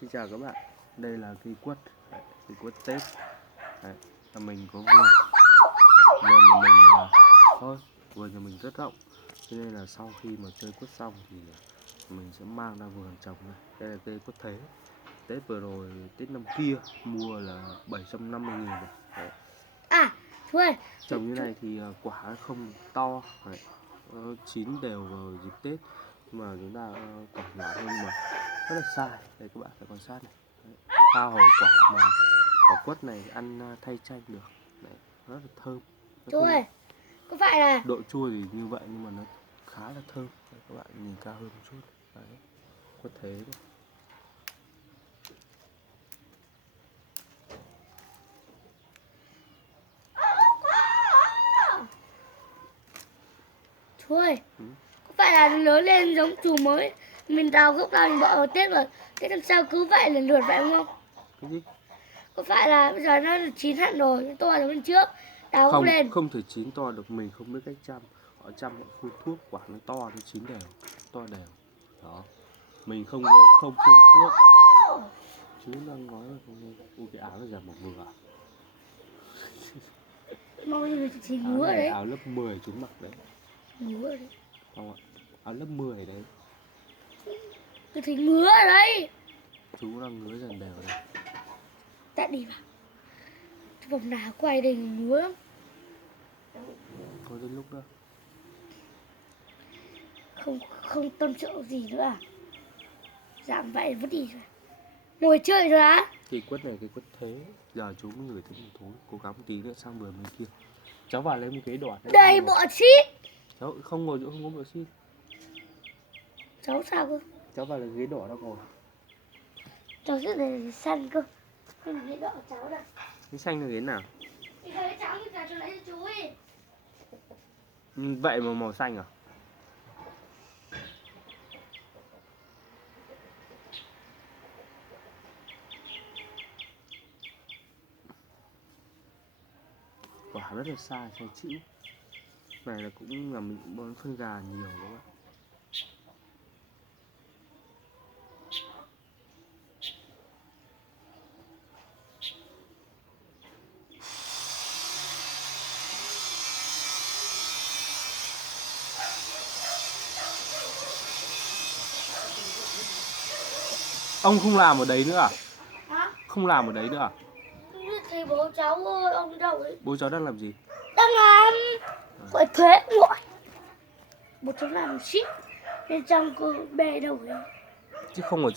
Xin chào các bạn, đây là cây quất, cây quất Tết. Đấy, là mình có vườn nhà mình thôi, vườn nhà mình rất rộng, cho nên là sau khi mà chơi quất xong thì mình sẽ mang ra vườn trồng này. Đây là cây quất thế. Tết vừa rồi, Tết năm kia mua là 750.000 này. Đấy. Thôi. Trồng như này thì quả không to, đấy. Nó chín đều vào dịp Tết, nhưng mà chúng ta quả nhỏ hơn mà rất là sai. Đây các bạn phải quan sát này. Đấy. Tha hồ quả mà quả quất này ăn thay chanh được. Đấy. Rất là thơm. Thôi, có phải là Độ chua thì như vậy nhưng mà nó khá là thơm. Đấy, các bạn nhìn cao hơn một chút. Đấy. Quất thế đấy. thôi, có phải là lớn lên giống chùm mới mình đào gốc ra mình bỏ vào Tết rồi cái năm sau cứ vậy lần lượt vậy không? Cái gì? Có phải là bây giờ nó chín hẳn rồi, to giống bên trước đào gốc Không, lên? không thể chín to được, mình không biết cách chăm. Họ chăm họ phun thuốc quả nó to, nó chín đều, to đều. Đó. Mình không phun thuốc. Chú đang nói là không nghe. Ui, cái áo này giả một vừa. Mau như thì Áo ngứa này đấy. áo lớp 10 chú mặc đấy. Ngứa đấy. Không ạ. Áo lớp 10 đấy. Tôi thấy ngứa ở đây. Chú đang ngứa dần đều đấy. Ta đi vào. Cái vòng nào quay đây ngứa lắm. Thôi đến lúc đó. Không tâm sự gì nữa à? Giảm vậy vứt đi rồi. Ngồi chơi rồi á? Cây quất này cây quất thế. Giờ chú mới ngửi thấy mùi thối. Cố gắng một tí nữa sang vườn bên kia. Cháu vào lấy một cái đọt. Đây bọ xít. Cháu không ngồi chỗ không có bọ xít. Cháu sao cơ? Cháu vào lấy ghế đỏ đó ngồi. Cháu rất là săn cơ. Không là ghế đỏ cháu đâu. Cái xanh là ghế nào? Thì thấy cháu như cả cháu lấy cho chú ấy. Vậy mà màu xanh à? Quả rất là sai chịu. Này là cũng là mình cũng bón phân gà nhiều các bạn. Ông không làm ở đấy nữa à? Hả? Không làm ở đấy nữa à? Không biết thấy bố cháu ơi, ông đi đâu ấy? Bố cháu đang làm gì? Đang làm gọi thuế gọi. Bố cháu làm ship bên trong cô bê đâu ấy. Chứ không ở